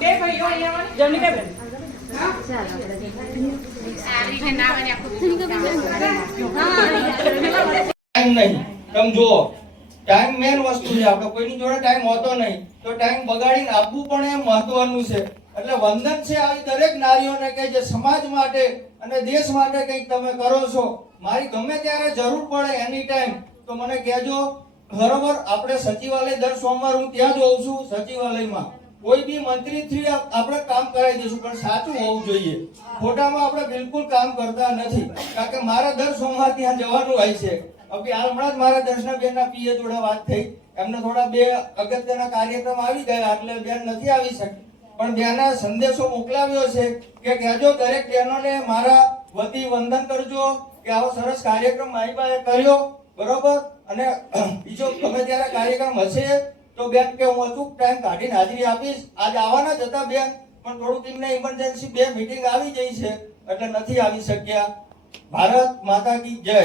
બે ભાઈઓ અહીંયા જમની બેન ટાઈમ નહીં સમજો ટાઈમ મેન વસ્તુ છે આપણે કોઈની જોડે ટાઈમ હોતો નહીં તો ટાઈમ બગાડીને આપવું પણ એ મહત્વનું છે એટલે વંદન છે આવી દરેક નારીઓને કે જે સમાજ માટે અને દેશ માટે કંઈક તમે કરો છો મારી ગમે ત્યારે જરૂર પડે એની ટાઈમ તો મને કહેજો બરોબર આપણે સચિવાલય દર સોમવાર હું ત્યાં જોઉં છું સચિવાલયમાં કોઈ બી મંત્રીથી આપણે કામ કરાવી દઈશું પણ સાચું હોવું જોઈએ ખોટામાં આપણે બિલકુલ કામ કરતા નથી કારણ કે મારે દર સોમવાર ત્યાં જવાનું હોય છે હમણાં જ મારા દર્શનાબેનના પીએ જોડે વાત થઈ એમને થોડા બે અગત્યના કાર્યક્રમ આવી ગયા એટલે બેન નથી આવી શકી પણ બેને સંદેશો મોકલાવ્યો છે કે કહેજો દરેક બહેનોને મારા વતી વંદન કરજો કે આવો સરસ કાર્યક્રમ મારી પાસે કર્યો બરોબર અને બીજો ગમે ત્યારે કાર્યક્રમ હશે તો બેન કે હું અચૂક ટાઈમ કાઢીને હાજરી આપીશ આજ આવવાના જ હતા બેન પણ થોડુંક એમને ઇમરજન્સી બે મીટિંગ આવી ગઈ છે એટલે નથી આવી શક્યા ભારત માતા કી જય।